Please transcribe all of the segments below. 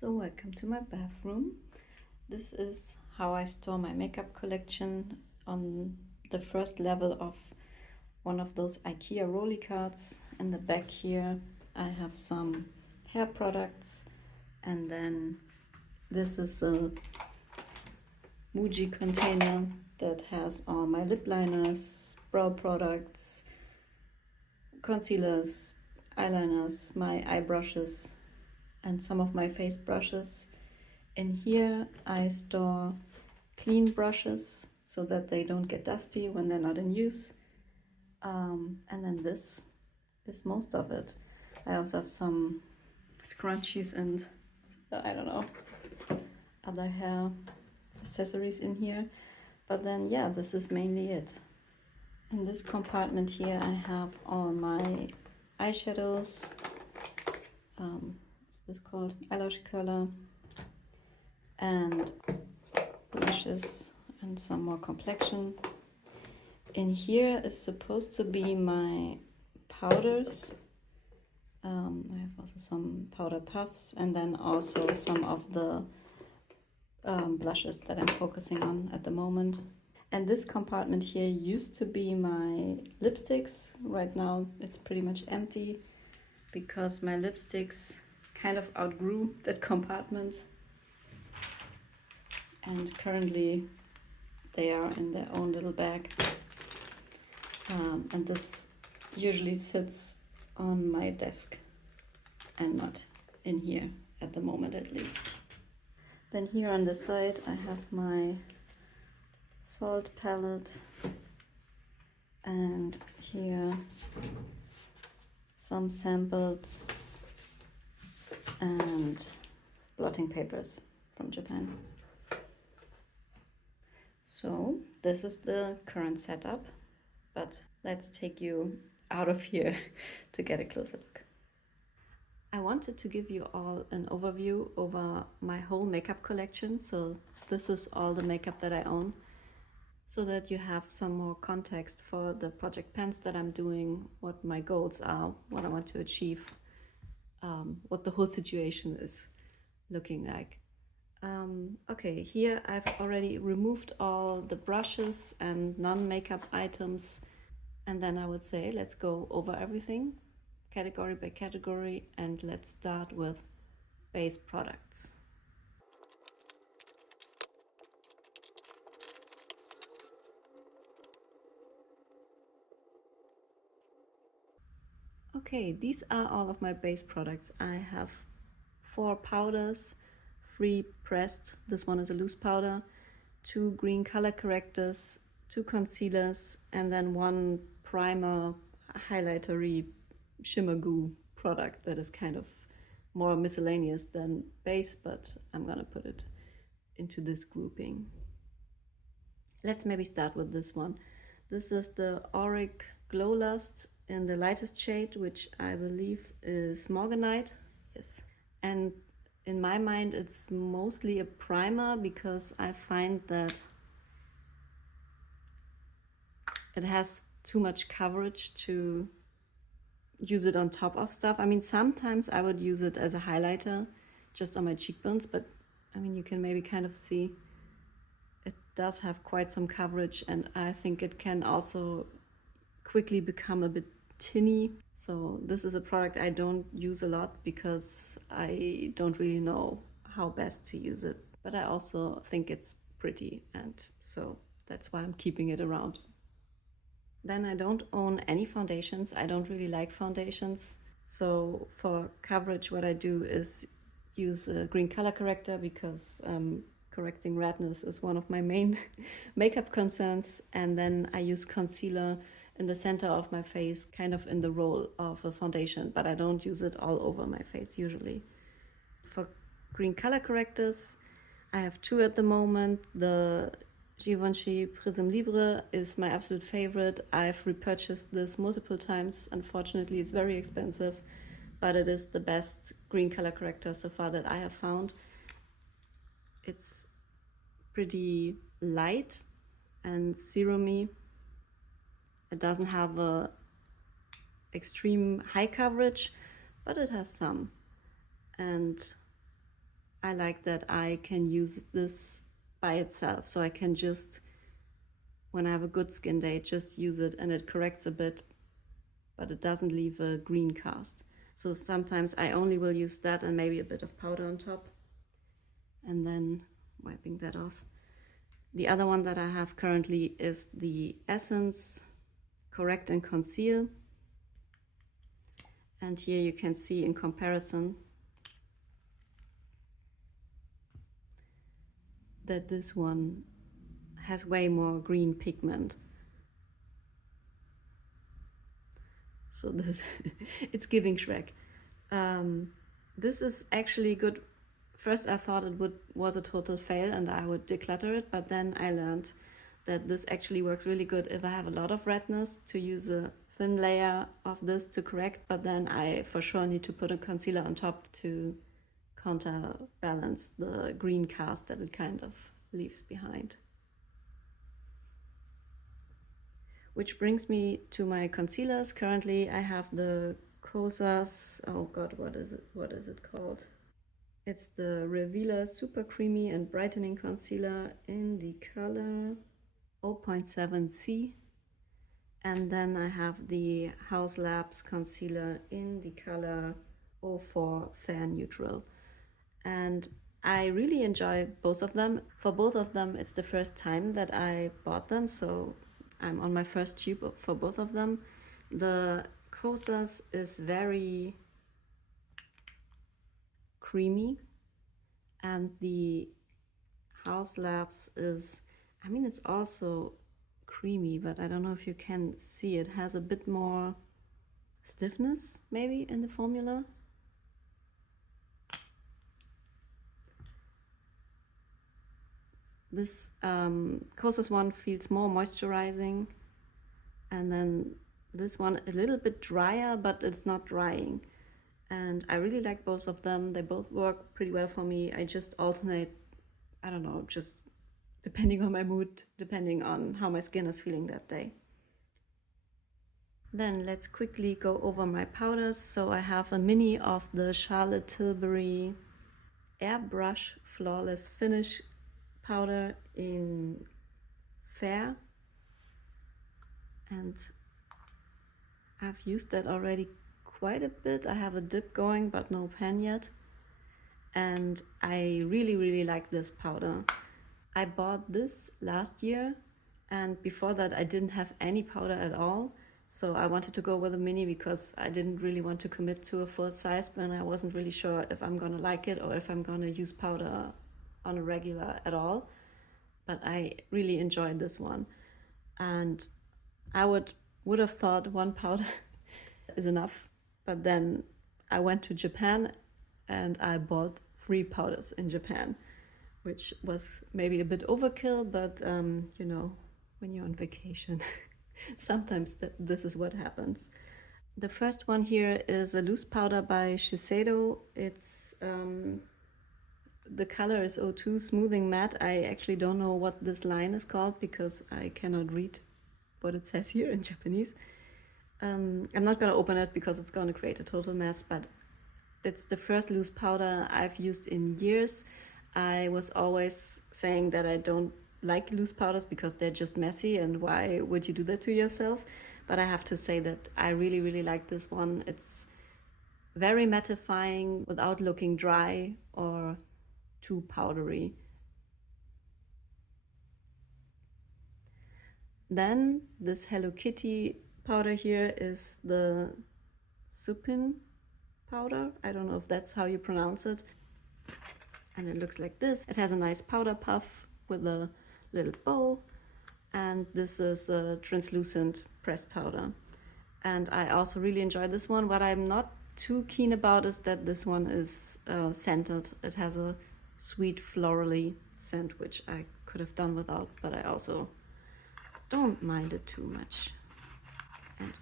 So welcome to my bathroom. This is how I store my makeup collection on the first level of one of those IKEA rolly carts. In the back here I have some hair products, and then this is a Muji container that has all my lip liners, brow products, concealers, eyeliners, my eye brushes, and some of my face brushes. In here I store clean brushes so that they don't get dusty when they're not in use. And then this is most of it. I also have some scrunchies and I don't know, other hair accessories in here. But then yeah, this is mainly it. In this compartment here I have all my eyeshadows. What's this called? Eyelash curler. And blushes and some more complexion. In here is supposed to be my powders. I have also some powder puffs, and then also some of the blushes that I'm focusing on at the moment. And this compartment here used to be my lipsticks. Right now it's pretty much empty because my lipsticks kind of outgrew that compartment. And currently they are in their own little bag. And this usually sits on my desk and not in here at the moment, at least. Then here on the side I have my salt palette, and here some samples and blotting papers from Japan. So this is the current setup, but let's take you out of here to get a closer look. I wanted to give you all an overview over my whole makeup collection. So this is all the makeup that I own, so that you have some more context for the project pens that I'm doing, what my goals are, what I want to achieve, what the whole situation is looking like. Okay, here I've already removed all the brushes and non-makeup items, and then I would say let's go over everything category by category, and let's start with base products. Okay, these are all of my base products. I have 4 powders, 3 pressed, this one is a loose powder, 2 green color correctors, 2 concealers, and then 1 primer highlightery shimmer goo product that is kind of more miscellaneous than base, but I'm gonna put it into this grouping. Let's maybe start with this one. This is the Auric Glow Lust in the lightest shade, which I believe is Morganite. Yes. And in my mind it's mostly a primer, because I find that it has too much coverage to use it on top of stuff. I mean, sometimes I would use it as a highlighter just on my cheekbones, but I mean, you can maybe kind of see it does have quite some coverage, and I think it can also quickly become a bit tinny. So this is a product I don't use a lot because I don't really know how best to use it, but I also think it's pretty, and so that's why I'm keeping it around. Then I don't own any foundations. I don't really like foundations. So for coverage, what I do is use a green color corrector, because correcting redness is one of my main makeup concerns. And then I use concealer in the center of my face, kind of in the role of a foundation, but I don't use it all over my face usually. For green color correctors, I have 2 at the moment. The Givenchy Prism Libre is my absolute favorite. I've repurchased this multiple times. Unfortunately, it's very expensive, but it is the best green color corrector so far that I have found. It's pretty light and serumy. It doesn't have a extreme high coverage, but it has some. And I like that I can use this by itself. So I can just, when I have a good skin day, just use it and it corrects a bit, but it doesn't leave a green cast. So sometimes I only will use that and maybe a bit of powder on top and then wiping that off. The other one that I have currently is the Essence Correct and Conceal. And here you can see in comparison that this one has way more green pigment. So this, it's giving Shrek. This is actually good. First I thought it was a total fail and I would declutter it, but then I learned that this actually works really good if I have a lot of redness, to use a thin layer of this to correct, but then I for sure need to put a concealer on top to counterbalance the green cast that it kind of leaves behind. Which brings me to my concealers. Currently I have the Kosas, oh god, what is it called? It's the Revealer Super Creamy and Brightening Concealer in the color 0.7C. And then I have the House Labs Concealer in the color 04 Fair Neutral. And I really enjoy both of them. For both of them, it's the first time that I bought them, so I'm on my first tube for both of them. The Kosas is very creamy, and the House Labs is, I mean, it's also creamy, but I don't know if you can see, it has a bit more stiffness maybe in the formula. This Kosas one feels more moisturizing, and then this one a little bit drier, but it's not drying. And I really like both of them. They both work pretty well for me. I just alternate, I don't know, just depending on my mood, depending on how my skin is feeling that day. Then let's quickly go over my powders. So I have a mini of the Charlotte Tilbury Airbrush Flawless Finish powder in Fair. And I've used that already quite a bit. I have a dip going, but no pan yet. And I really like this powder. I bought this last year, and before that I didn't have any powder at all. So I wanted to go with a mini because I didn't really want to commit to a full size, and I wasn't really sure if I'm gonna like it or if I'm gonna use powder on a regular at all. But I really enjoyed this one. And I would have thought one powder is enough, but then I went to Japan and I bought 3 powders in Japan, which was maybe a bit overkill, but you know, when you're on vacation, sometimes this is what happens. The first one here is a loose powder by Shiseido. It's the color is 02 Smoothing Matte. I actually don't know what this line is called because I cannot read what it says here in Japanese. I'm not gonna open it because it's gonna create a total mess, but it's the first loose powder I've used in years. I was always saying that I don't like loose powders because they're just messy, and why would you do that to yourself? But I have to say that I really like this one. It's very mattifying without looking dry or too powdery. Then this Hello Kitty powder here is the Supin powder. I don't know if that's how you pronounce it. And it looks like this. It has a nice powder puff with a little bow. And this is a translucent pressed powder. And I also really enjoy this one. What I'm not too keen about is that this one is scented. It has a sweet florally scent, which I could have done without, but I also don't mind it too much. And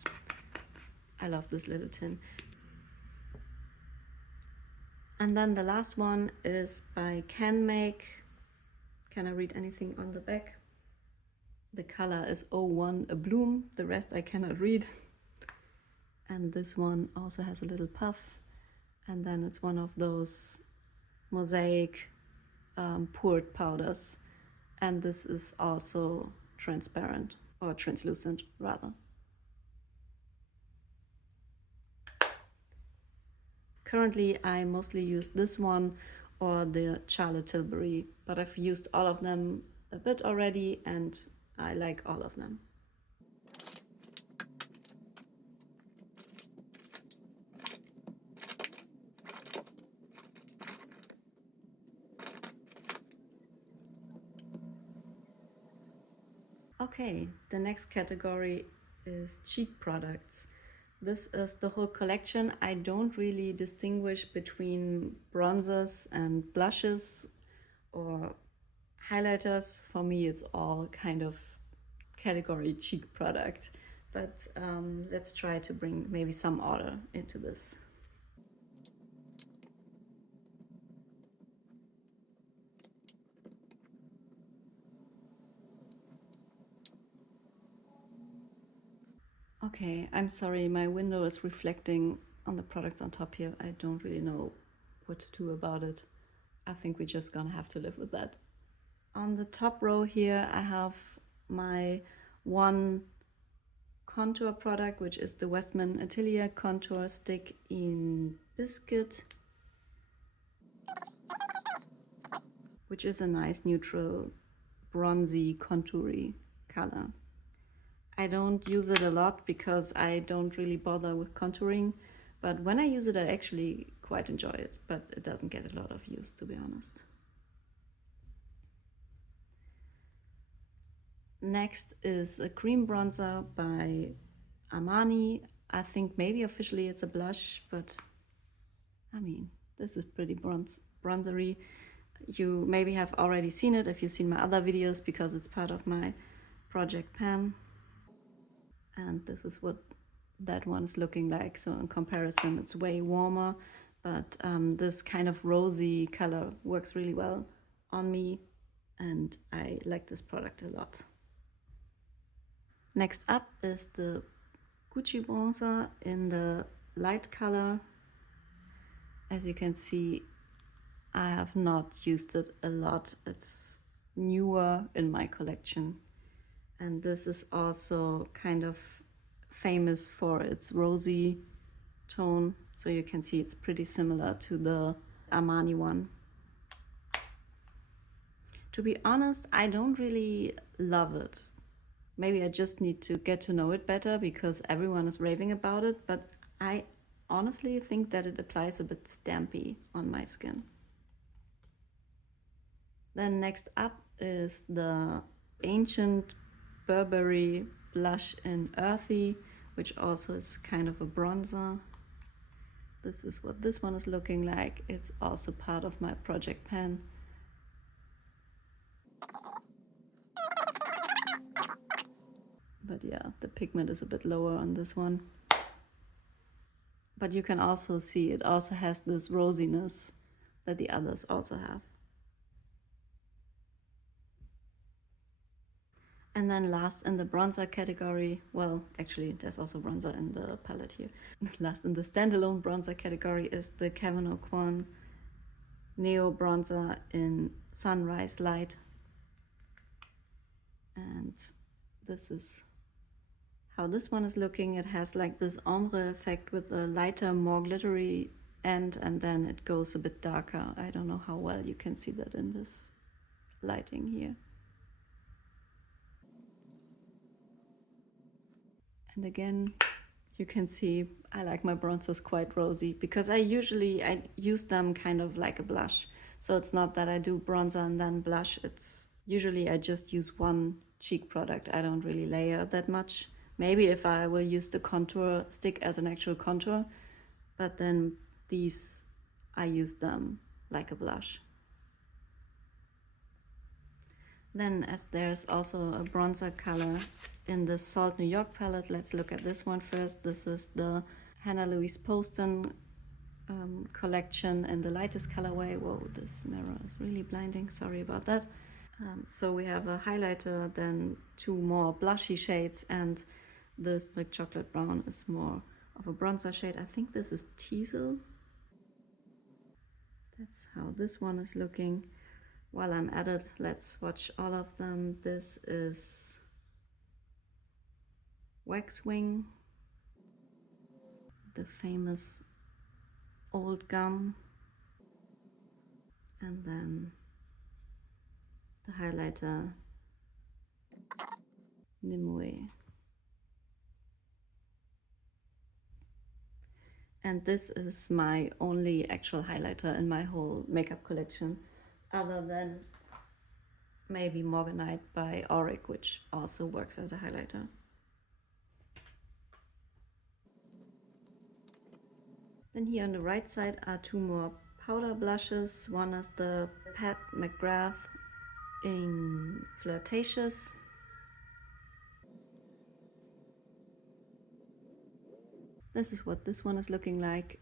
I love this little tin. And then the last one is by Can Make. Can I read anything on the back? The color is 01 A Bloom. The rest I cannot read. And this one also has a little puff. And then it's one of those mosaic poured powders. And this is also transparent, or translucent rather. Currently I mostly use this one or the Charlotte Tilbury, but I've used all of them a bit already and I like all of them. Okay, the next category is cheek products. This is the whole collection. I don't really distinguish between bronzers and blushes or highlighters. For me, it's all kind of category cheek product. But let's try to bring maybe some order into this. Okay, I'm sorry, my window is reflecting on the products on top here. I don't really know what to do about it. I think we're just gonna have to live with that. On the top row here, I have my one contour product, which is the Westman Atelier Contour Stick in Biscuit, which is a nice neutral bronzy contoury color. I don't use it a lot because I don't really bother with contouring, but when I use it I actually quite enjoy it, but it doesn't get a lot of use, to be honest. Next is a cream bronzer by Armani. I think maybe officially it's a blush, but I mean, this is pretty bronzery. You maybe have already seen it if you've seen my other videos because it's part of my project pan. And this is what that one is looking like. So in comparison, it's way warmer, but this kind of rosy color works really well on me and I like this product a lot. Next up is the Gucci bronzer in the light color. As you can see, I have not used it a lot. It's newer in my collection. And this is also kind of famous for its rosy tone. So you can see it's pretty similar to the Armani one. To be honest, I don't really love it. Maybe I just need to get to know it better because everyone is raving about it, but I honestly think that it applies a bit stampy on my skin. Then next up is the Ancient Burberry blush in Earthy, which also is kind of a bronzer. This is what this one is looking like. It's also part of my project pan. But yeah, the pigment is a bit lower on this one. But you can also see it also has this rosiness that the others also have. And then last in the bronzer category, well, actually there's also bronzer in the palette here. Last in the standalone bronzer category is the Kevyn Aucoin Neo Bronzer in Sunrise Light. And this is how this one is looking. It has like this ombre effect with a lighter, more glittery end, and then it goes a bit darker. I don't know how well you can see that in this lighting here. And again, you can see I like my bronzers quite rosy because I use them kind of like a blush. So it's not that I do bronzer and then blush. It's usually I just use one cheek product. I don't really layer that much. Maybe if I will use the contour stick as an actual contour, but then these, I use them like a blush. Then as there's also a bronzer color in the Salt New York palette, let's look at this one first. This is the Hannah Louise Poston collection in the lightest colorway. Whoa, this mirror is really blinding, sorry about that. So we have a highlighter, then two more blushy shades, and this like chocolate brown is more of a bronzer shade. I think this is Teasel. That's how this one is looking. While I'm at it, let's swatch all of them. This is Waxwing, the famous old gum, and then the highlighter Nimue. And this is my only actual highlighter in my whole makeup collection, other than maybe Morganite by Auric, which also works as a highlighter. Then here on the right side are two more powder blushes. One is the Pat McGrath in Flirtatious. This is what this one is looking like.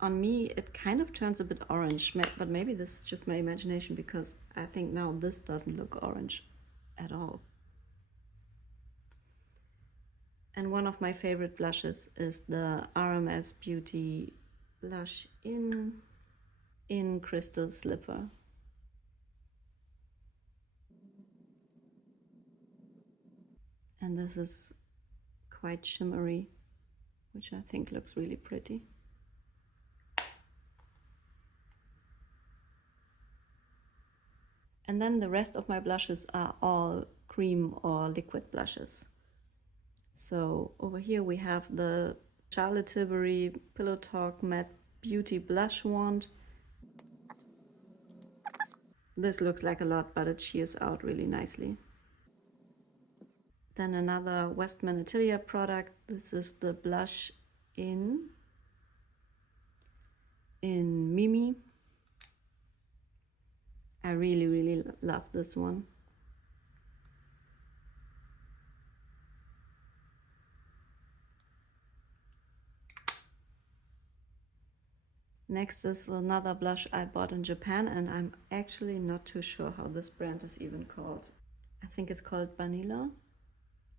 On me, it kind of turns a bit orange, but maybe this is just my imagination, because I think now this doesn't look orange at all. And one of my favorite blushes is the RMS Beauty blush in Crystal Slipper. And this is quite shimmery, which I think looks really pretty. And then the rest of my blushes are all cream or liquid blushes. So over here we have the Charlotte Tilbury Pillow Talk Matte Beauty Blush Wand. This looks like a lot, but it shears out really nicely. Then another Westman Atelier product. This is the blush in Mimi. I really love this one. Next is another blush I bought in Japan, and I'm actually not too sure how this brand is even called. I think it's called Vanilla,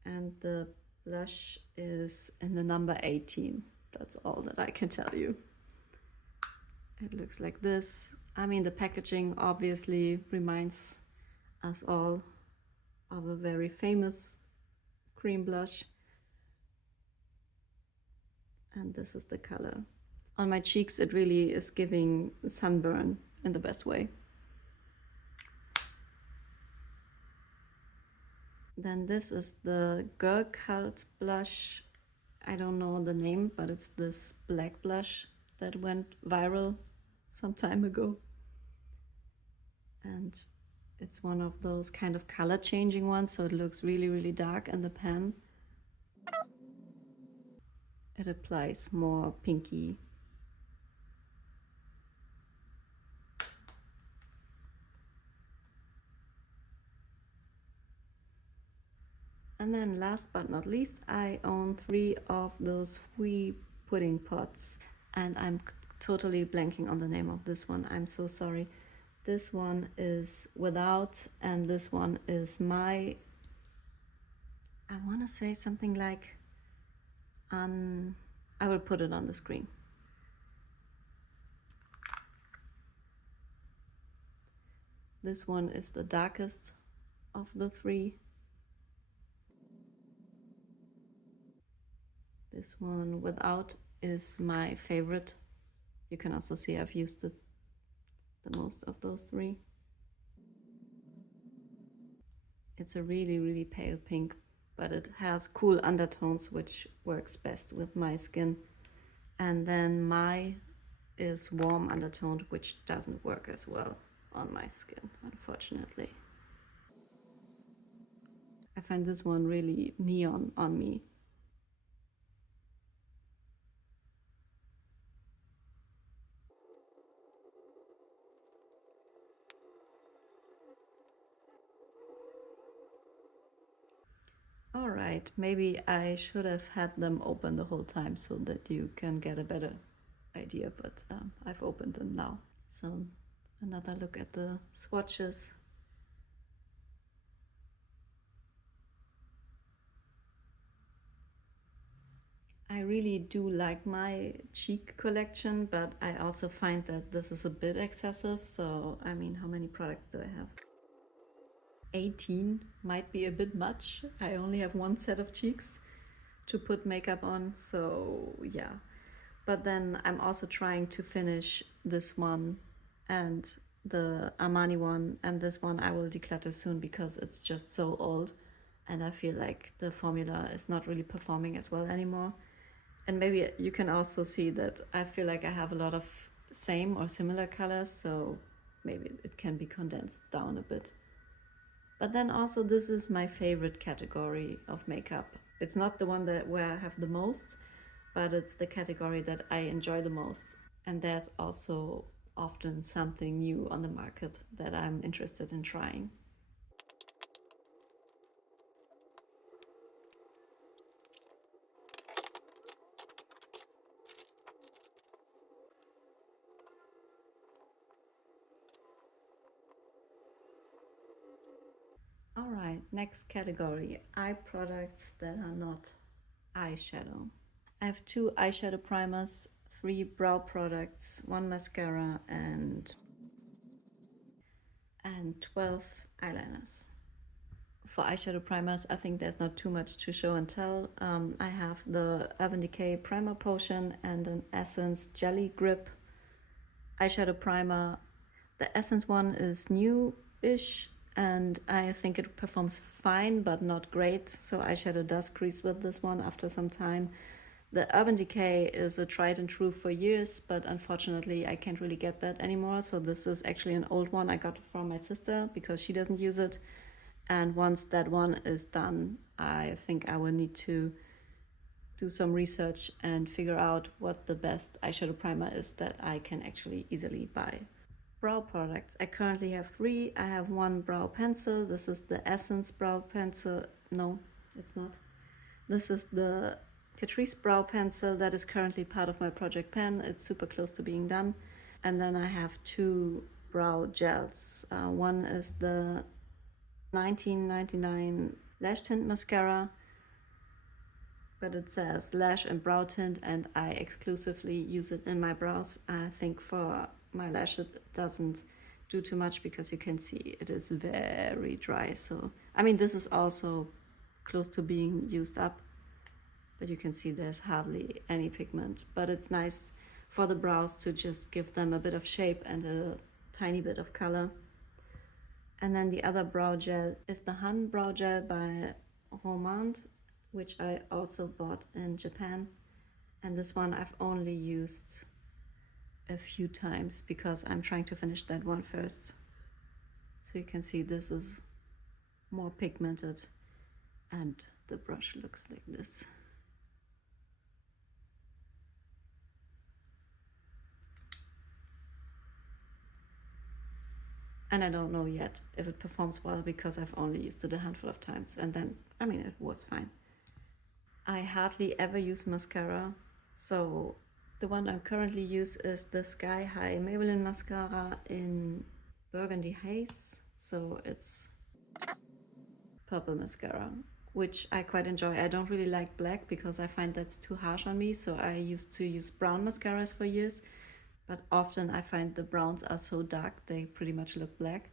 and the blush is in the number 18. That's all that I can tell you. It looks like this. I mean, the packaging obviously reminds us all of a very famous cream blush. And this is the color. On my cheeks, it really is giving sunburn in the best way. Then this is the Girl Cult blush. I don't know the name, but it's this black blush that went viral some time ago. And it's one of those kind of color changing ones, so it looks really dark in the pan. It applies more pinky. And then last but not least, I own 3 of those free pudding pots, and I'm totally blanking on the name of this one. I'm so sorry. This one is Without, and this one is I want to say something like I will put it on the screen. This one is the darkest of the 3. This one Without is my favorite. You can also see I've used it the most of those 3. It's a really pale pink, but it has cool undertones, which works best with my skin. And then My is warm undertoned, which doesn't work as well on my skin, unfortunately. I find this one really neon on me. All right, maybe I should have had them open the whole time so that you can get a better idea, but I've opened them now. So another look at the swatches. I really do like my cheek collection, but I also find that this is a bit excessive. So, I mean, how many products do I have? 18 might be a bit much. I only have one set of cheeks to put makeup on, so yeah. But then I'm also trying to finish this one and the Armani one, and this one I will declutter soon because it's just so old and I feel like the formula is not really performing as well anymore. And maybe you can also see that I feel like I have a lot of same or similar colors, so maybe it can be condensed down a bit. But then also this is my favorite category of makeup. It's not the one where I have the most, but it's the category that I enjoy the most. And there's also often something new on the market that I'm interested in trying. All right, next category, eye products that are not eyeshadow. I have 2 eyeshadow primers, 3 brow products, 1 mascara, and 12 eyeliners. For eyeshadow primers, I think there's not too much to show and tell. I have the Urban Decay Primer Potion and an Essence Jelly Grip eyeshadow primer. The Essence one is new-ish, and I think it performs fine, but not great. So eyeshadow does crease with this one after some time. The Urban Decay is a tried and true for years, but unfortunately I can't really get that anymore. So this is actually an old one I got from my sister because she doesn't use it. And once that one is done, I think I will need to do some research and figure out what the best eyeshadow primer is that I can actually easily buy. Brow products. I currently have 3. I have 1 brow pencil. This is the Essence brow pencil. No, it's not. This is the Catrice brow pencil that is currently part of my project pen. It's super close to being done. And then I have 2 brow gels. One is the 1999 lash tint mascara, but it says lash and brow tint, and I exclusively use it in my brows. I think for my lash it doesn't do too much because you can see it is very dry. So I mean, this is also close to being used up, but you can see there's hardly any pigment. But it's nice for the brows to just give them a bit of shape and a tiny bit of color. And then the other brow gel is the Han Brow Gel by Romand, which I also bought in Japan. And this one I've only used a few times because I'm trying to finish that one first. So you can see this is more pigmented and the brush looks like this. And I don't know yet if it performs well because I've only used it a handful of times, and then, I mean, it was fine. I hardly ever use mascara, so the one I currently use is the Sky High Maybelline mascara in Burgundy Haze, so it's purple mascara, which I quite enjoy. I don't really like black because I find that's too harsh on me, so I used to use brown mascaras for years. But often I find the browns are so dark, they pretty much look black.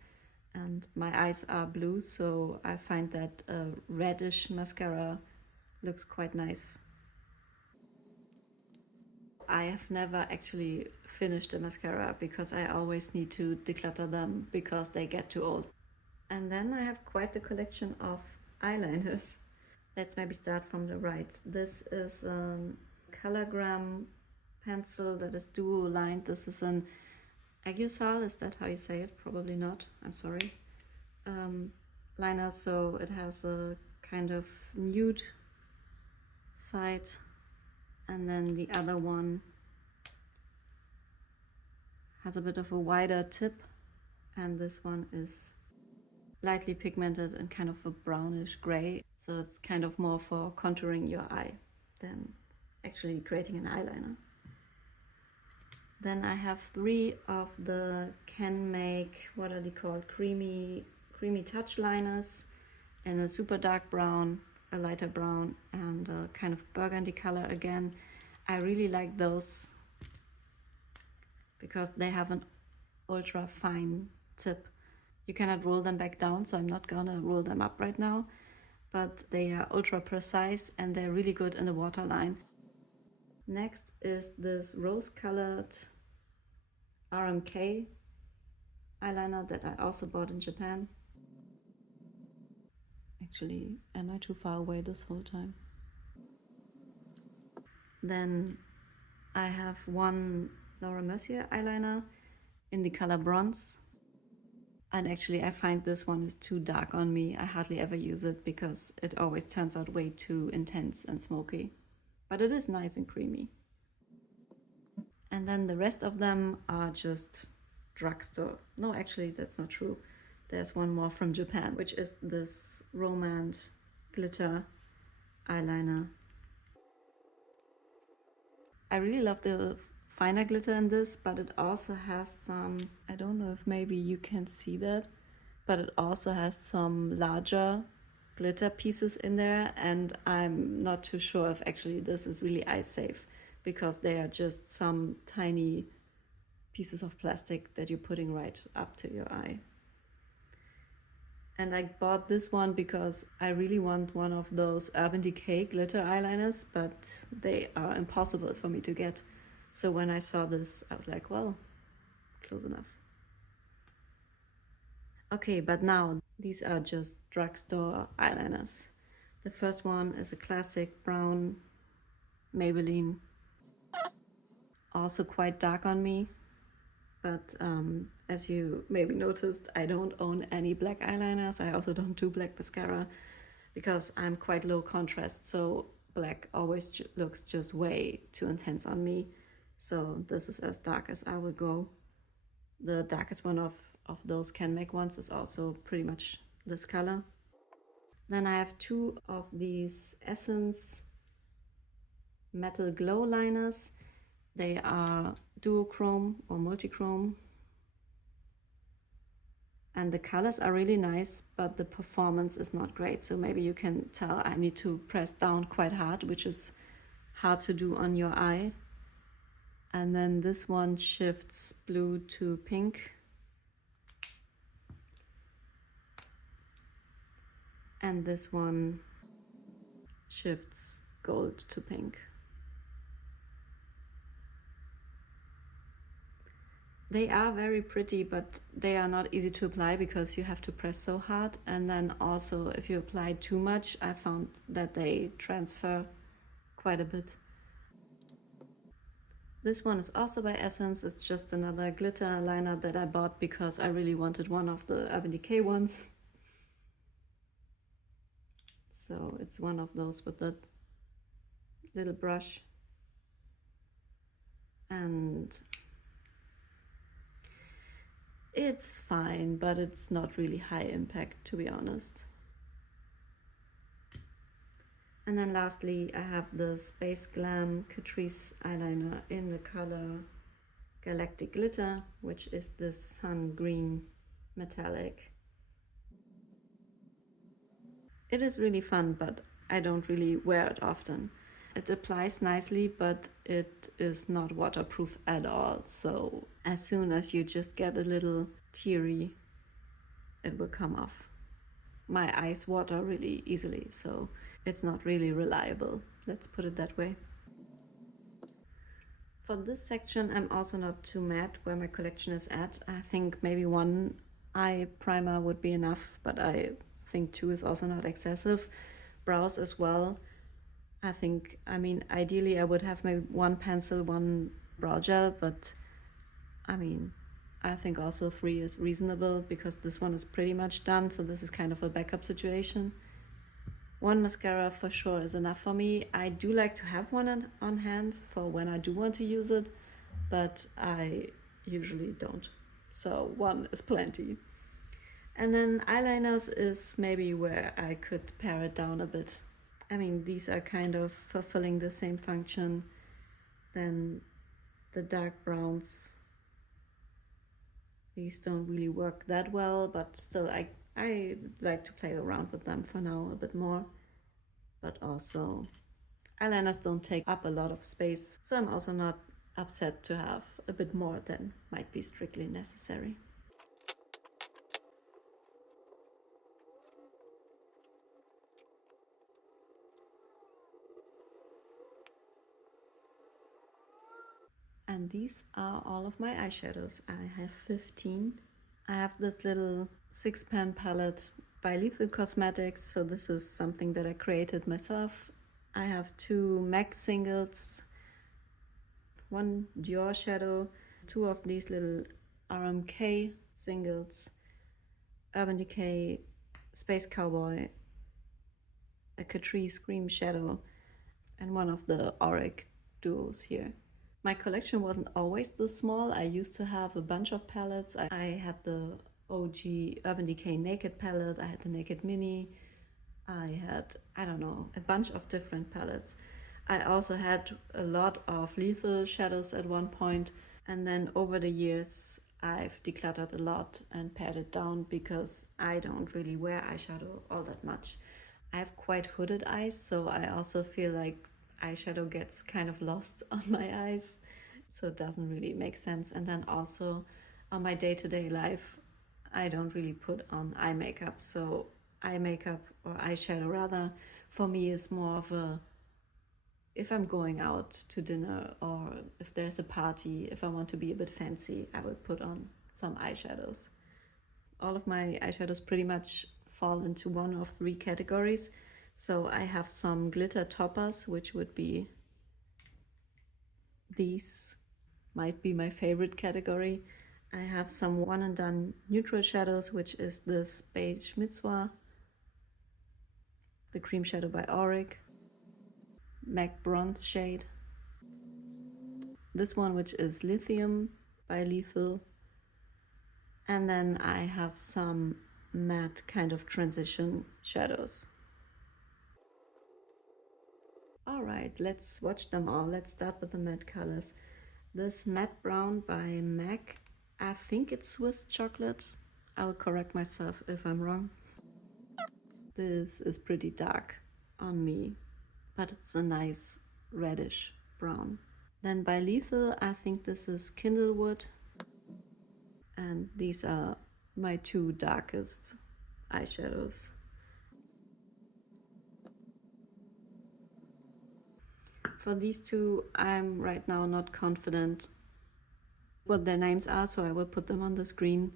And my eyes are blue, so I find that a reddish mascara looks quite nice. I have never actually finished a mascara because I always need to declutter them because they get too old. And then I have quite the collection of eyeliners. Let's maybe start from the right. This is a Colorgram pencil that is duo lined. This is an Agusal, is that how you say it? Probably not, I'm sorry. Liner, so it has a kind of nude side, and then the other one has a bit of a wider tip, and this one is lightly pigmented and kind of a brownish gray, so it's kind of more for contouring your eye than actually creating an eyeliner. Then I have 3 of the Can Make, what are they called, creamy touch liners in a super dark brown, a lighter brown and a kind of burgundy color again. I really like those because they have an ultra fine tip. You cannot roll them back down, so I'm not gonna roll them up right now, but they are ultra precise and they're really good in the waterline. Next is this rose colored RMK eyeliner that I also bought in Japan. Actually, am I too far away this whole time? Then I have one Laura Mercier eyeliner in the color bronze. And actually I find this one is too dark on me. I hardly ever use it because it always turns out way too intense and smoky. But it is nice and creamy. And then the rest of them are just drugstore. No, actually that's not true. There's one more from Japan, which is this Romance glitter eyeliner. I really love the finer glitter in this, but it also has some, I don't know if maybe you can see that, but it also has some larger glitter pieces in there, and I'm not too sure if actually this is really eye safe because they are just some tiny pieces of plastic that you're putting right up to your eye. And I bought this one because I really want one of those Urban Decay glitter eyeliners, but they are impossible for me to get. So when I saw this, I was like, well, close enough. Okay, but now these are just drugstore eyeliners. The first one is a classic brown Maybelline. Also quite dark on me, but as you maybe noticed, I don't own any black eyeliners. I also don't do black mascara because I'm quite low contrast, so black always looks just way too intense on me. So this is as dark as I will go. The darkest one of those Can Make ones is also pretty much this color. Then I have two of these Essence Metal Glow liners. They are duochrome or multichrome. And the colors are really nice, but the performance is not great. So maybe you can tell I need to press down quite hard, which is hard to do on your eye. And then this one shifts blue to pink. And this one shifts gold to pink. They are very pretty, but they are not easy to apply because you have to press so hard. And then also if you apply too much, I found that they transfer quite a bit. This one is also by Essence. It's just another glitter liner that I bought because I really wanted one of the Urban Decay ones. So it's one of those with that little brush. And it's fine, but it's not really high impact, to be honest. And then lastly, I have the Space Glam Catrice eyeliner in the color Galactic Glitter, which is this fun green metallic. It is really fun, but I don't really wear it often. It applies nicely, but it is not waterproof at all. So as soon as you just get a little teary, it will come off. My eyes water really easily, so it's not really reliable. Let's put it that way. For this section, I'm also not too mad where my collection is at. I think maybe one eye primer would be enough, but I think two is also not excessive. Brows as well. I mean, ideally I would have maybe one pencil, one brow gel, but I think also 3 is reasonable because this one is pretty much done, so this is kind of a backup situation. One mascara for sure is enough for me. I do like to have one on hand for when I do want to use it, but I usually don't. So one is plenty. And then eyeliners is maybe where I could pare it down a bit. I mean, these are kind of fulfilling the same function than the dark browns. These don't really work that well, but still I like to play around with them for now a bit more. but also eyeliners don't take up a lot of space, so I'm also not upset to have a bit more than might be strictly necessary. And these are all of my eyeshadows. I have 15. I have this little 6-pan palette by Lethal Cosmetics, so this is something that I created myself. I have 2 MAC singles, 1 Dior shadow, 2 of these little RMK singles, Urban Decay, Space Cowboy, a Catrice Cream shadow, and 1 of the Auric duos here. My collection wasn't always this small. I used to have a bunch of palettes. I had the OG Urban Decay Naked palette, I had the Naked Mini, I had, I don't know, a bunch of different palettes. I also had a lot of Lethal shadows at one point, and then over the years I've decluttered a lot and pared it down because I don't really wear eyeshadow all that much. I have quite hooded eyes, so I also feel like eyeshadow gets kind of lost on my eyes, so it doesn't really make sense. And then also on my day-to-day life, I don't really put on eye makeup, so eye makeup or eyeshadow rather for me is more of a, if I'm going out to dinner or if there's a party, if I want to be a bit fancy, I would put on some eyeshadows. All of my eyeshadows pretty much fall into 1 of 3 categories. So I have some glitter toppers, which would be these, might be my favorite category. I have some one and done neutral shadows, which is this beige Mitzwa, the cream shadow by Auric, MAC bronze shade, this one which is Lithium by Lethal, and then I have some matte kind of transition shadows. Alright, let's swatch them all. Let's start with the matte colors. This matte brown by MAC, I think it's Swiss chocolate. I'll correct myself if I'm wrong. This is pretty dark on me, but it's a nice reddish brown. Then by Lethal, I think this is Kindlewood. And these are my 2 darkest eyeshadows. For these 2, I'm right now not confident what their names are, so I will put them on the screen.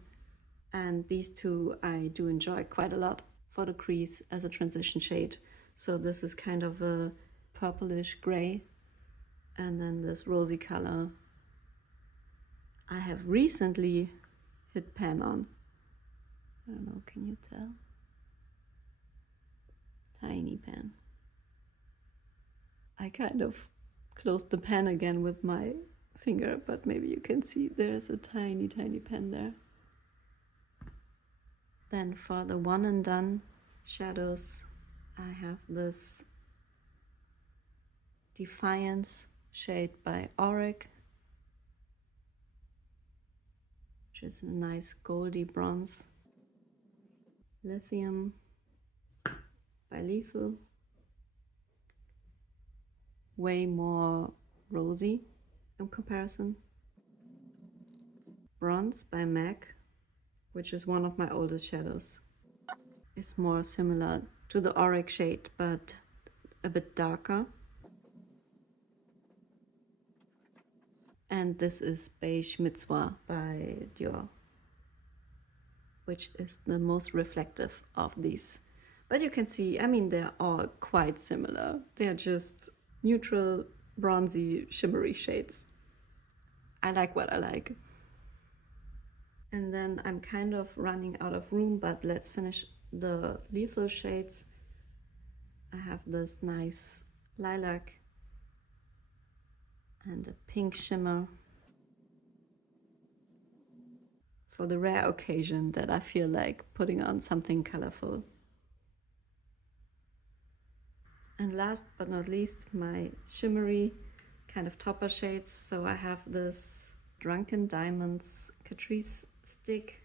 And these 2 I do enjoy quite a lot for the crease as a transition shade. So this is kind of a purplish gray, and then this rosy color I have recently hit pan on. I don't know, can you tell? Tiny pan. I kind of closed the pan again with my finger, but maybe you can see there's a tiny, tiny pen there. Then for the one and done shadows, I have this Defiance shade by Auric, which is a nice goldy bronze. Lithium by Lethal, way more rosy in comparison. Bronze by MAC, which is one of my oldest shadows. It's more similar to the Auric shade, but a bit darker. And this is Beige Mitzwa by Dior, which is the most reflective of these. But you can see, I mean, they're all quite similar. They're just neutral, bronzy, shimmery shades. I like what I like. And then I'm kind of running out of room, but let's finish the Lethal shades. I have this nice lilac and a pink shimmer for the rare occasion that I feel like putting on something colorful. And last but not least, my shimmery kind of topper shades. So I have this Drunken Diamonds Catrice stick.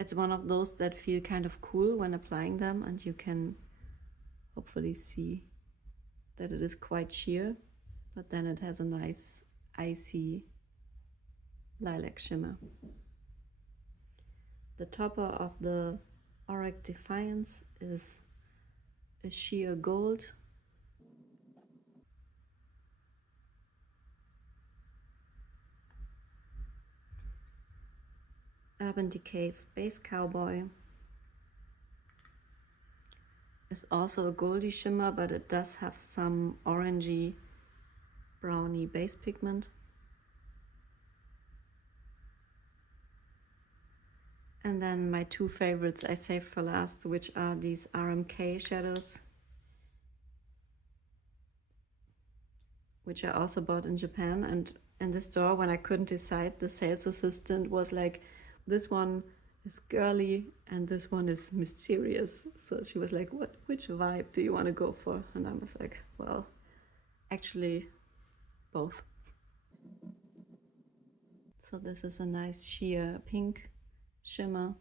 It's one of those that feel kind of cool when applying them, and you can hopefully see that it is quite sheer, but then it has a nice icy lilac shimmer. The topper of the Auric Defiance is a sheer gold. Urban Decay Space Cowboy is also a goldy shimmer, but it does have some orangey browny base pigment. And then my two favorites I saved for last, which are these RMK shadows, which I also bought in Japan. And in the store, when I couldn't decide, the sales assistant was like, this one is girly and this one is mysterious. So she was like, which vibe do you want to go for? And I was like, well, actually both. So this is a nice sheer pink shimmer.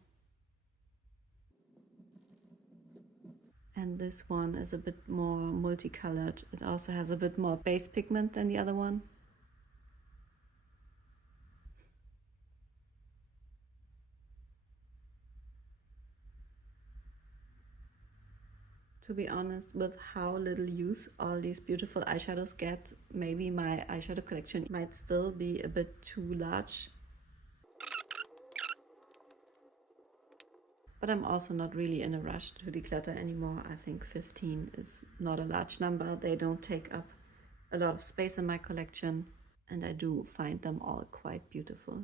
And this one is a bit more multicolored. It also has a bit more base pigment than the other one. To be honest, with how little use all these beautiful eyeshadows get, maybe my eyeshadow collection might still be a bit too large. But I'm also not really in a rush to declutter anymore. I think 15 is not a large number. They don't take up a lot of space in my collection, and I do find them all quite beautiful.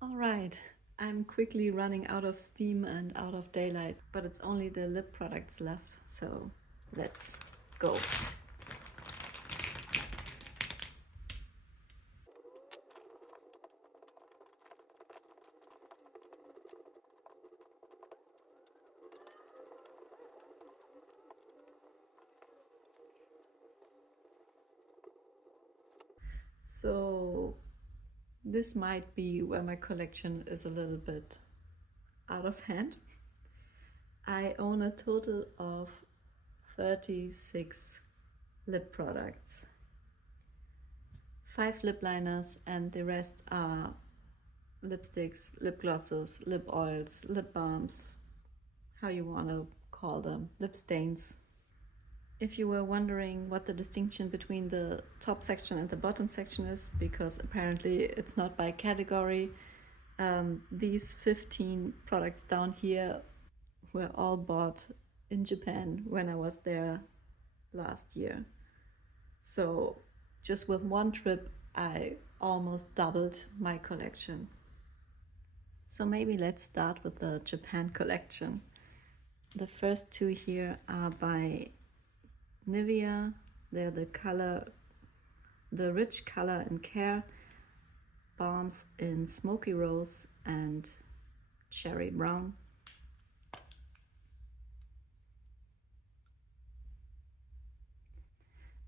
All right, I'm quickly running out of steam and out of daylight, but it's only the lip products left, so let's go. So this might be where my collection is a little bit out of hand. I own a total of 36 lip products, 5 lip liners, and the rest are lipsticks, lip glosses, lip oils, lip balms, how you want to call them, lip stains. If you were wondering what the distinction between the top section and the bottom section is, because apparently it's not by category, these 15 products down here were all bought in Japan when I was there last year. So just with one trip, I almost doubled my collection. So maybe let's start with the Japan collection. The first two here are by Nivea. They're the Rich Color and Care balms in Smoky Rose and Cherry Brown.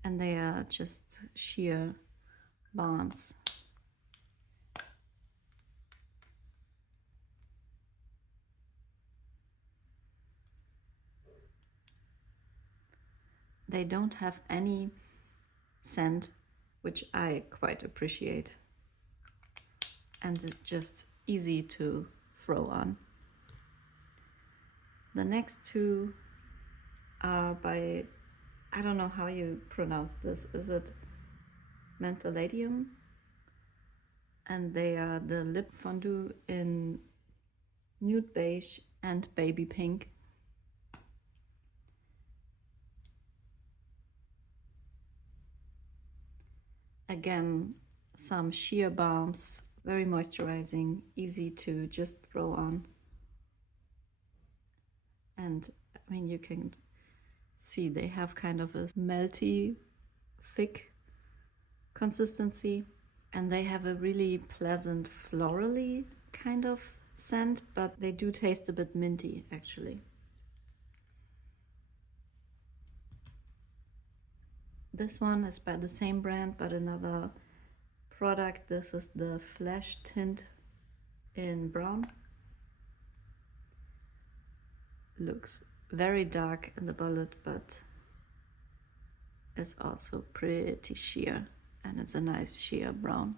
And they are just sheer balms. They don't have any scent, which I quite appreciate. And it's just easy to throw on. The next two are by, I don't know how you pronounce this. Is it Mentholadium? And they are the lip fondue in nude beige and baby pink. Again, some sheer balms, very moisturizing, easy to just throw on. And I mean, you can see they have kind of a melty, thick consistency, and they have a really pleasant florally kind of scent, but they do taste a bit minty actually. This one is by the same brand but another product. This is the Flash Tint in brown. Looks very dark in the bullet, but is also pretty sheer, and it's a nice sheer brown.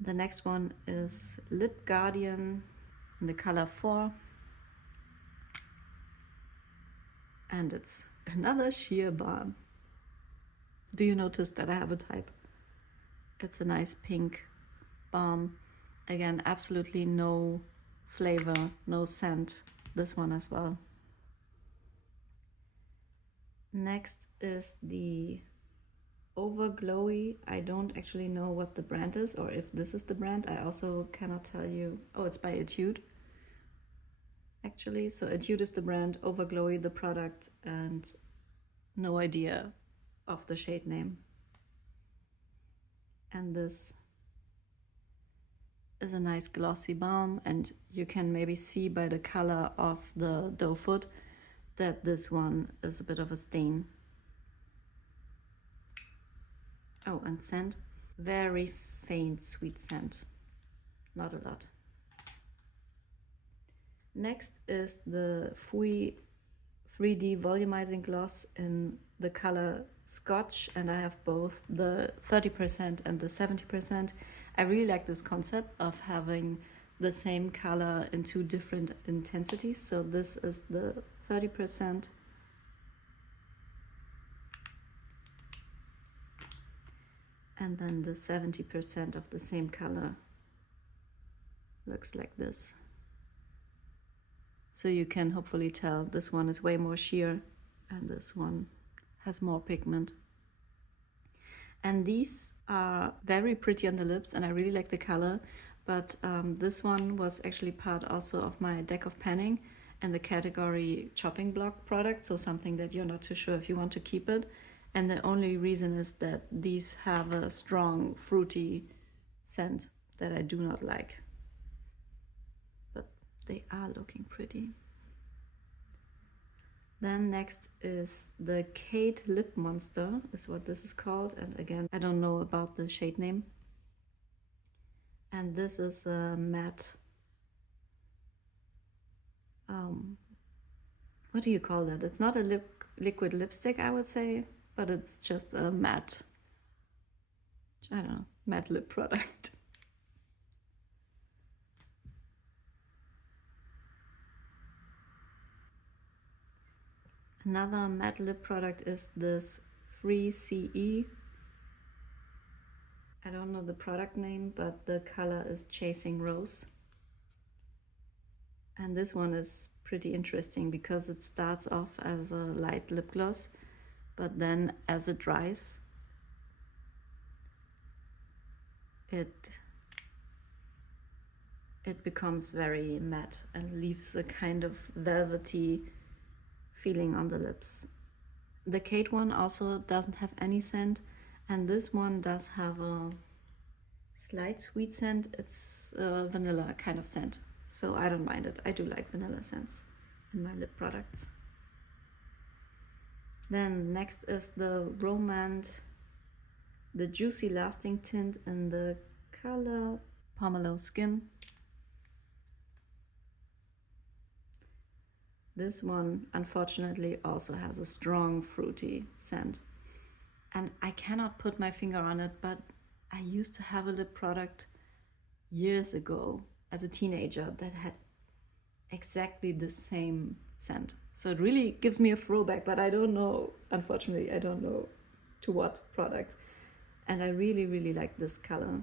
The next one is Lip Guardian in the color 4. And it's another sheer balm. Do you notice that I have a type? It's a nice pink balm. Again, absolutely no flavor, no scent. This one as well. Next is the Overglowy. I don't actually know what the brand is or if this is the brand. I also cannot tell you. Oh, it's by Etude. Actually, so Etude is the brand, Overglowy the product, and no idea of the shade name. And this is a nice glossy balm, and you can maybe see by the color of the doe foot that this one is a bit of a stain. Oh, and scent, very faint sweet scent, not a lot. Next is the Fui 3D volumizing gloss in the color Scotch, and I have both the 30% and the 70%. I really like this concept of having the same color in 2 different intensities. So this is the 30%. And then the 70% of the same color looks like this. So you can hopefully tell this one is way more sheer and this one has more pigment. And these are very pretty on the lips and I really like the color, but this one was actually part also of my deck of panning in the category chopping block product, so something that you're not too sure if you want to keep it. And the only reason is that these have a strong fruity scent that I do not like. But they are looking pretty. Then next is the Kate Lip Monster, is what this is called. And again, I don't know about the shade name. And this is a matte, what do you call that? It's not a liquid lipstick, I would say, but it's just a matte, I don't know, matte lip product. Another matte lip product is this Free CE. I don't know the product name, but the color is Chasing Rose. And this one is pretty interesting because it starts off as a light lip gloss, but then as it dries, it becomes very matte and leaves a kind of velvety feeling on the lips. The Kate one also doesn't have any scent, and this one does have a slight sweet scent. It's a vanilla kind of scent, so I don't mind it. I do like vanilla scents in my lip products. Then next is the Romand, the Juicy Lasting Tint in the color Pomelo Skin. This one, unfortunately, also has a strong fruity scent. And I cannot put my finger on it, but I used to have a lip product years ago as a teenager that had exactly the same scent. So it really gives me a throwback, but I don't know, unfortunately, I don't know to what product. And I really, really like this color.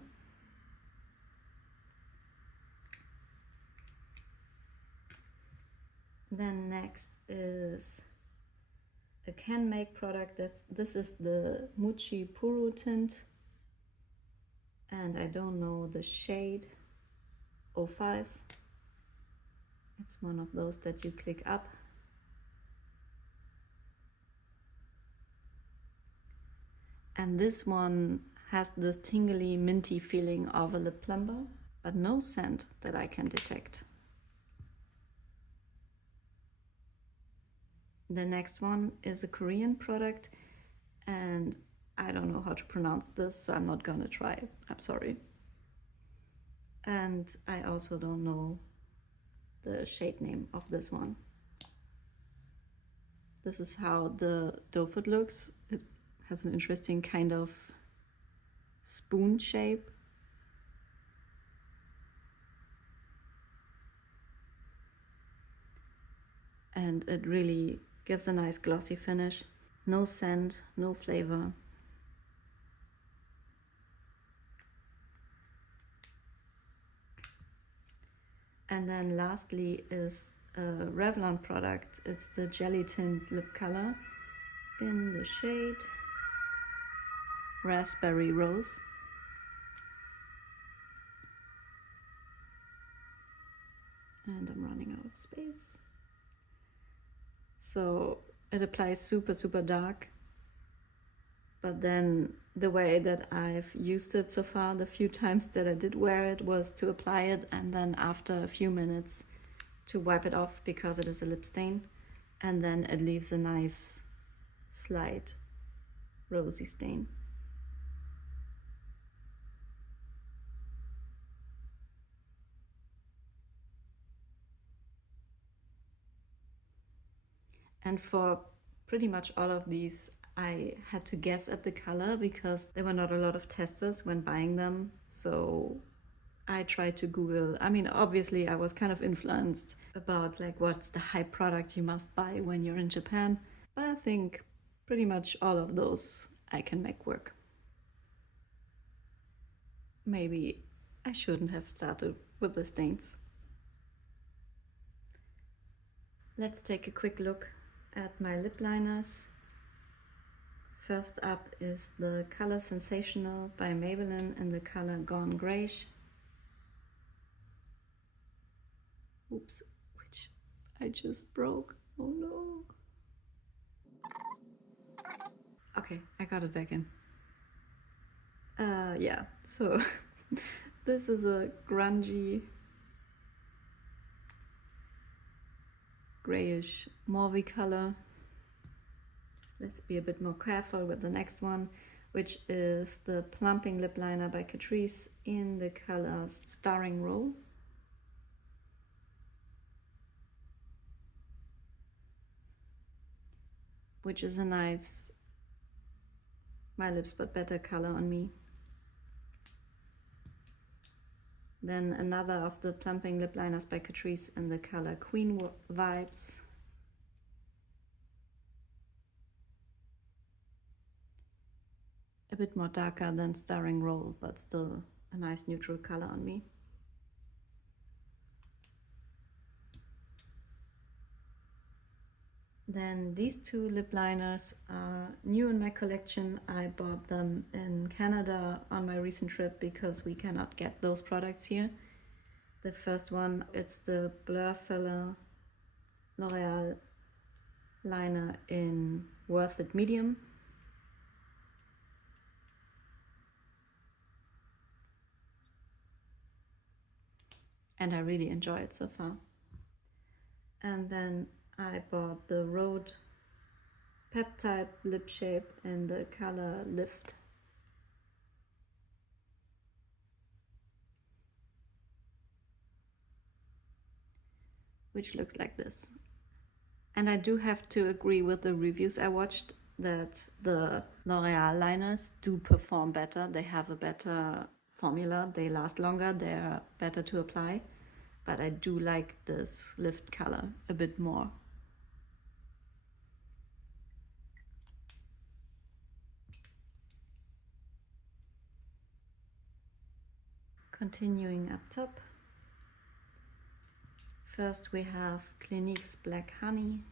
Then next is a Can Make product. This is the Muchi Puru tint, and I don't know the shade. 05. It's one of those that you click up. And this one has this tingly, minty feeling of a lip plumber, but no scent that I can detect. The next one is a Korean product, and I don't know how to pronounce this, so I'm not gonna try. I'm sorry. And I also don't know the shade name of this one. This is how the doe foot looks. It has an interesting kind of spoon shape. And it really gives a nice glossy finish. No scent, no flavor. And then lastly is a Revlon product. It's the Jelly Tint Lip Color in the shade Raspberry Rose. And I'm running out of space. So it applies super, super dark. But then the way that I've used it so far, the few times that I did wear it, was to apply it and then after a few minutes to wipe it off because it is a lip stain. And then it leaves a nice slight rosy stain. And for pretty much all of these, I had to guess at the color because there were not a lot of testers when buying them. So I tried to Google. I mean, obviously I was kind of influenced about like what's the hype product you must buy when you're in Japan. But I think pretty much all of those I can make work. Maybe I shouldn't have started with the stains. Let's take a quick look at my lip liners. First up is the Color Sensational by Maybelline in the color Gone Greyish. Oops, which I just broke. Oh no. Okay, I got it back in. Yeah, so this is a grungy, grayish mauve color. Let's be a bit more careful with the next one, which is the Plumping Lip Liner by Catrice in the color Starring Roll. Which is a nice My Lips But Better color on me. Then another of the Plumping Lip Liners by Catrice in the color Queen Vibes. A bit more darker than Starring Roll, but still a nice neutral color on me. Then these two lip liners are new in my collection. I bought them in Canada on my recent trip because we cannot get those products here. The first one, it's the Blur Filler L'Oreal liner in Worth It Medium. And I really enjoy it so far. And then I bought the Rhode Peptide Lip Shape in the color Lift. Which looks like this. And I do have to agree with the reviews I watched that the L'Oreal liners do perform better. They have a better formula, they last longer, they're better to apply. But I do like this Lift color a bit more. Continuing up top. First we have Clinique's Black Honey,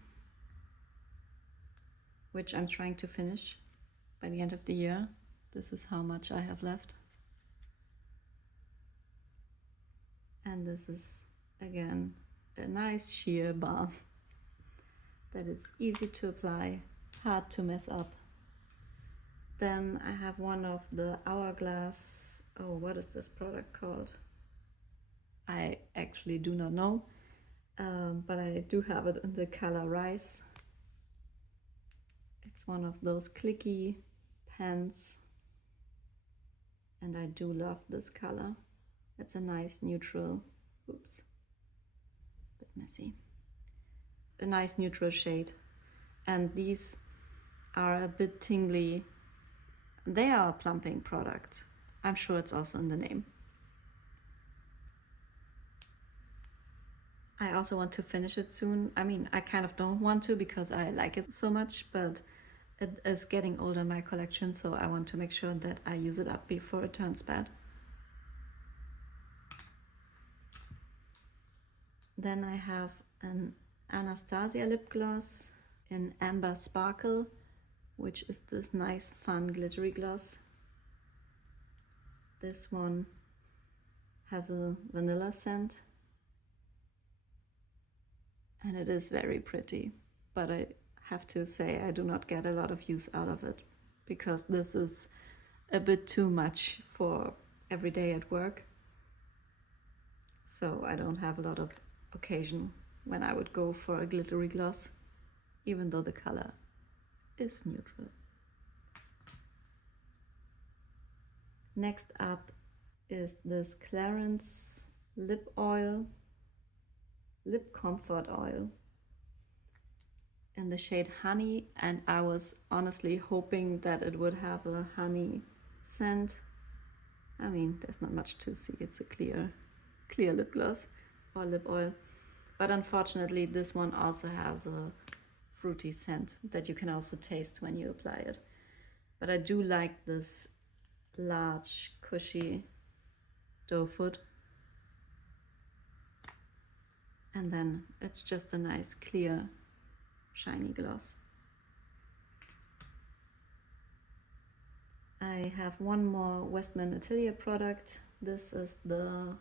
which I'm trying to finish by the end of the year. This is how much I have left. And this is, again, a nice sheer balm that is easy to apply, hard to mess up. Then I have one of the Hourglass, oh, what is this product called? I actually do not know, but I do have it in the color Rice. It's one of those clicky pens, and I do love this color. It's a nice neutral, oops, bit messy. A nice neutral shade. And these are a bit tingly. They are a plumping product. I'm sure it's also in the name. I also want to finish it soon. I mean, I kind of don't want to because I like it so much, but it is getting older in my collection, so I want to make sure that I use it up before it turns bad. Then I have an Anastasia lip gloss in Amber Sparkle, which is this nice fun glittery gloss. This one has a vanilla scent, and it is very pretty, but I have to say I do not get a lot of use out of it because this is a bit too much for every day at work. So I don't have a lot of occasion when I would go for a glittery gloss, even though the color is neutral. Next up is this Clarins lip oil, lip comfort oil in the shade Honey, and I was honestly hoping that it would have a honey scent. I mean, there's not much to see. It's a clear lip gloss or lip oil. But unfortunately, this one also has a fruity scent that you can also taste when you apply it. But I do like this large, cushy doe foot. And then it's just a nice, clear, shiny gloss. I have one more Westman Atelier product. This is the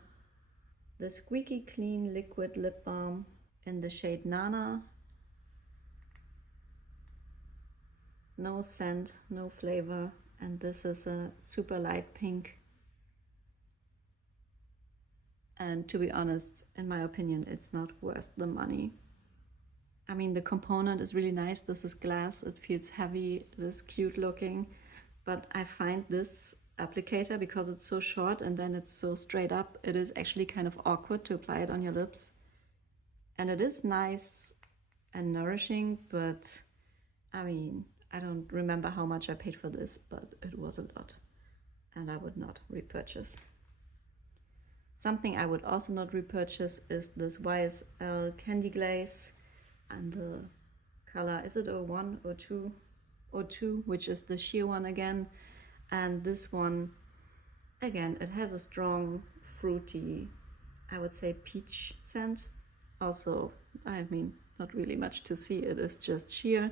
Squeaky Clean Liquid Lip Balm in the shade Nana. No scent, no flavor, and this is a super light pink. And to be honest, in my opinion, it's not worth the money. I mean, the component is really nice. This is glass, it feels heavy, it is cute looking, but I find this applicator, because it's so short and then it's so straight up, it is actually kind of awkward to apply it on your lips. And it is nice and nourishing, but I mean, I don't remember how much I paid for this, but it was a lot, and I would not repurchase. Something I would also not repurchase is this YSL Candy Glaze, and the color, is it 01, 02? 02, which is the sheer one again. And this one, again, it has a strong fruity, I would say peach scent. Also, I mean, not really much to see, it is just sheer.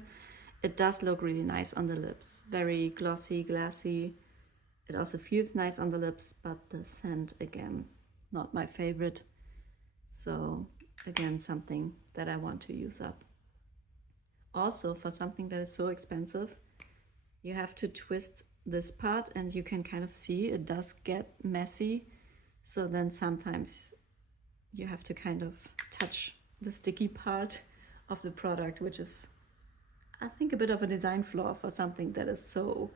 It does look really nice on the lips, very glossy, glassy. It also feels nice on the lips, but the scent, again, not my favorite. So again, something that I want to use up. Also, for something that is so expensive, you have to twist this part, and you can kind of see it does get messy. So then sometimes you have to kind of touch the sticky part of the product, which is, I think, a bit of a design flaw for something that is so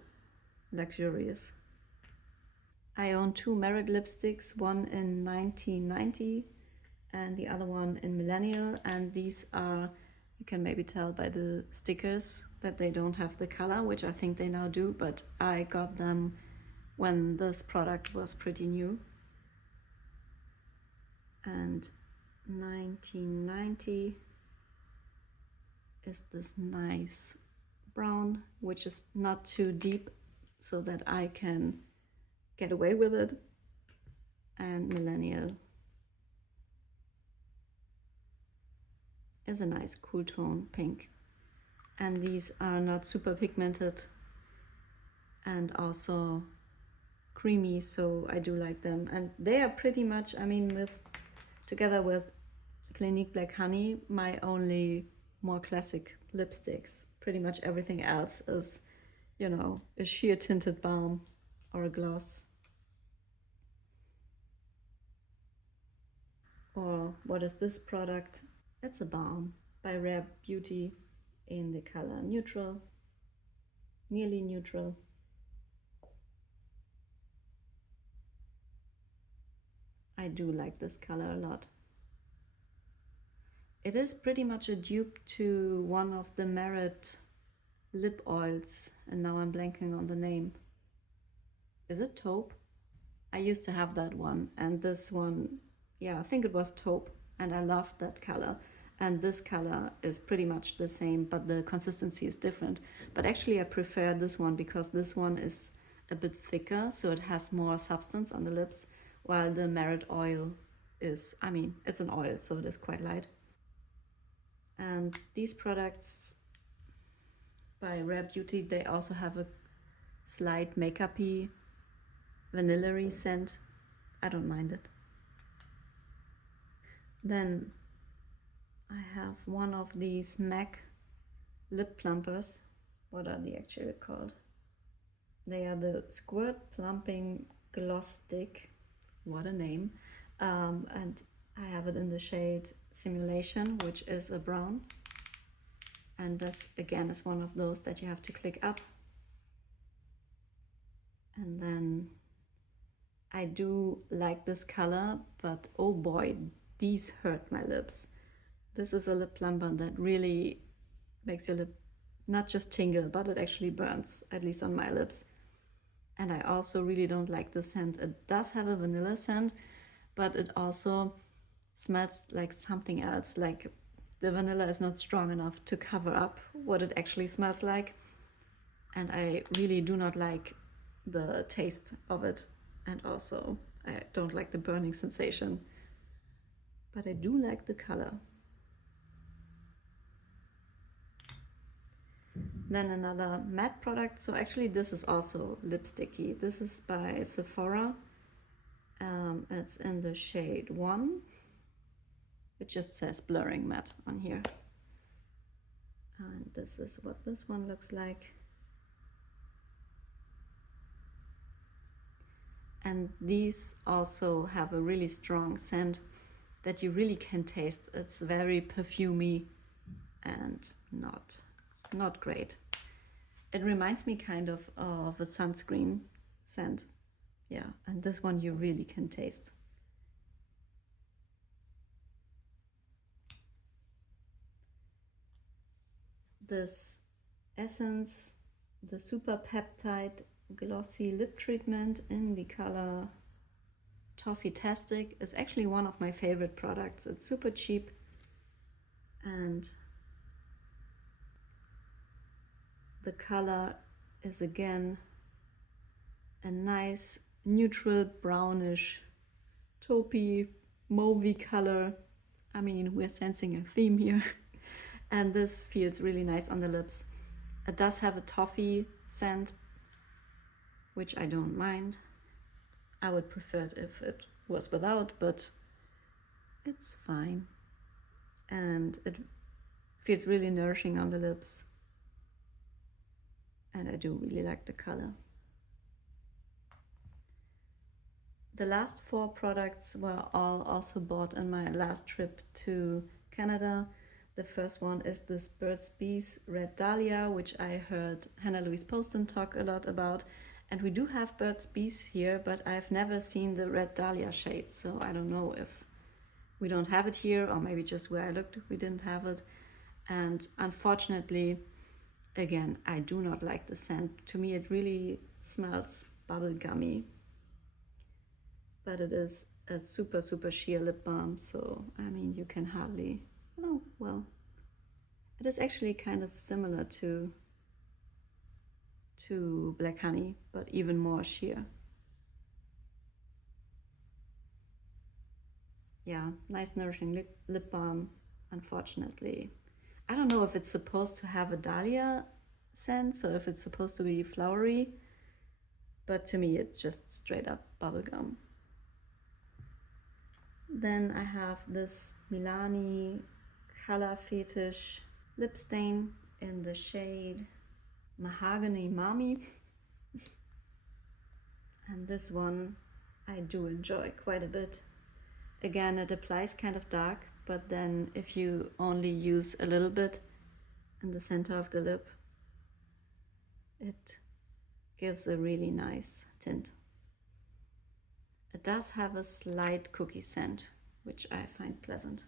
luxurious. I own two Merit lipsticks, one in 1990 and the other one in Millennial, and these are, you can maybe tell by the stickers that they don't have the color, which I think they now do, but I got them when this product was pretty new. And 1990 is this nice brown, which is not too deep so that I can get away with it. And Millennial is a nice cool tone pink. And these are not super pigmented and also creamy, so I do like them. And they are pretty much, I mean, together with Clinique Black Honey, my only more classic lipsticks. Pretty much everything else is, you know, a sheer tinted balm or a gloss. Or what is this product? It's a balm by Rare Beauty in the color Neutral. nearly neutral. I do like this color a lot. It is pretty much a dupe to one of the Merit lip oils, and now I'm blanking on the name. Is it taupe? I used to have that one, and this one, yeah, I think it was taupe, and I loved that color. And this color is pretty much the same, but the consistency is different. But actually I prefer this one because this one is a bit thicker, so it has more substance on the lips, while the Merit oil is, I mean, it's an oil, so it is quite light. And these products by Rare Beauty, they also have a slight makeup-y, vanilla-y scent. I don't mind it. Then I have one of these MAC lip plumpers. What are they actually called? They are the Squirt Plumping Gloss Stick. What a name. And I have it in the shade Simulation, which is a brown. And that's, again, is one of those that you have to click up. And then I do like this color, but oh boy, these hurt my lips. This is a lip plumper that really makes your lip not just tingle, but it actually burns, at least on my lips. And I also really don't like the scent. It does have a vanilla scent, but it also smells like something else. Like the vanilla is not strong enough to cover up what it actually smells like. And I really do not like the taste of it. And also I don't like the burning sensation. But I do like the color. Then another matte product. So actually this is also lipsticky. This is by Sephora. It's in the shade 1. It just says blurring matte on here. And this is what this one looks like. And these also have a really strong scent that you really can taste. It's very perfumey and not great. It reminds me kind of a sunscreen scent. Yeah, and this one you really can taste. This Essence, the Super Peptide Glossy Lip Treatment in the color Toffee-tastic is actually one of my favorite products. It's super cheap and the color is again a nice neutral brownish taupey mauvey color. I mean, we're sensing a theme here. And this feels really nice on the lips. It does have a toffee scent, which I don't mind. I would prefer it if it was without, but it's fine. And it feels really nourishing on the lips. And I do really like the color. The last 4 products were all also bought in my last trip to Canada. The first one is this Burt's Bees Red Dahlia, which I heard Hannah Louise Poston talk a lot about. And we do have Burt's Bees here, but I've never seen the Red Dahlia shade. So I don't know if we don't have it here, or maybe just where I looked we didn't have it. And unfortunately, again, I do not like the scent. To me it really smells bubblegummy. But it is a super sheer lip balm, so I mean you can hardly, oh well. It is actually kind of similar to Black Honey, but even more sheer. Yeah, nice nourishing lip balm. Unfortunately, I don't know if it's supposed to have a dahlia scent, so if it's supposed to be flowery, but to me it's just straight up bubblegum. Then I have this Milani Color Fetish lip stain in the shade Mahogany Mommy. And this one I do enjoy quite a bit. Again, it applies kind of dark, but then if you only use a little bit in the center of the lip, it gives a really nice tint. It does have a slight cookie scent, which I find pleasant.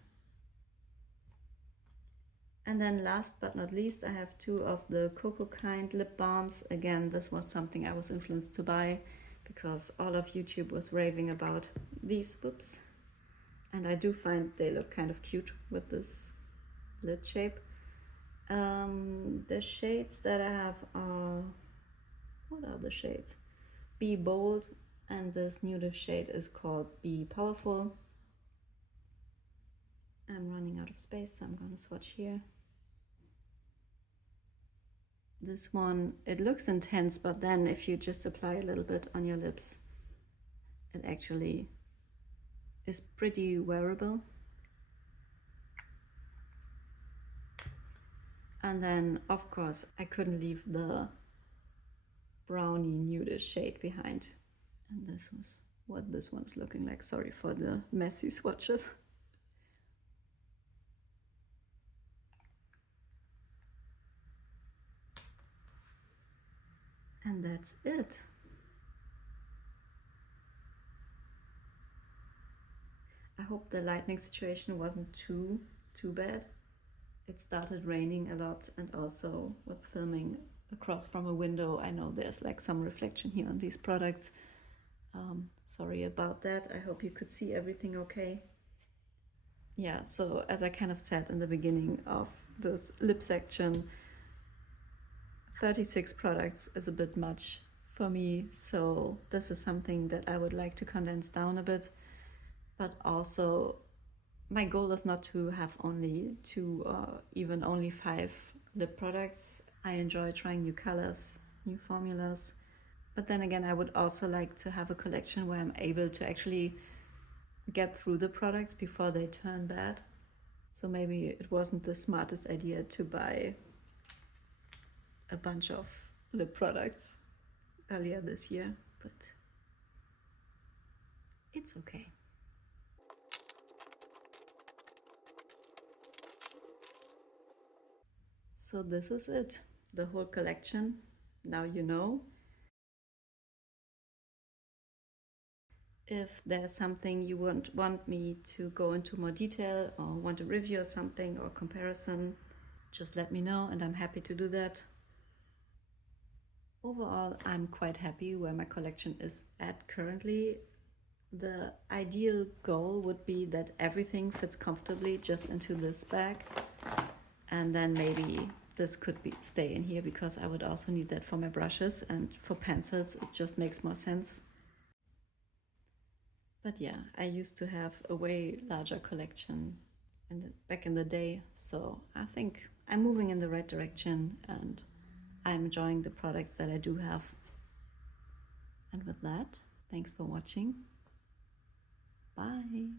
And then last but not least, I have two of the Cocoa Kind lip balms. Again, this was something I was influenced to buy because all of YouTube was raving about these. Whoops. And I do find they look kind of cute with this lid shape. The shades that I have are, what are the shades? Be Bold, and this nude shade is called Be Powerful. I'm running out of space, so I'm going to swatch here. This one, it looks intense, but then if you just apply a little bit on your lips, it actually is pretty wearable. And then, of course, I couldn't leave the brownie nudish shade behind. And this was what this one's looking like. Sorry for the messy swatches. And that's it. I hope the lightning situation wasn't too bad. It started raining a lot, and also with filming across from a window, I know there's like some reflection here on these products. Sorry about that. I hope you could see everything okay. Yeah, so as I kind of said in the beginning of this lip section, 36 products is a bit much for me, so this is something that I would like to condense down a bit. But also, my goal is not to have only 2 or even only 5 lip products. I enjoy trying new colors, new formulas. But then again, I would also like to have a collection where I'm able to actually get through the products before they turn bad. So maybe it wasn't the smartest idea to buy a bunch of lip products earlier this year, but it's okay. So this is it, the whole collection. Now you know. If there's something you want me to go into more detail or want a review or something or comparison, just let me know and I'm happy to do that. Overall, I'm quite happy where my collection is at currently. The ideal goal would be that everything fits comfortably just into this bag, and then maybe this could stay in here because I would also need that for my brushes, and for pencils it just makes more sense. But yeah, I used to have a way larger collection back in the day, so I think I'm moving in the right direction and I'm enjoying the products that I do have. And with that, thanks for watching. Bye.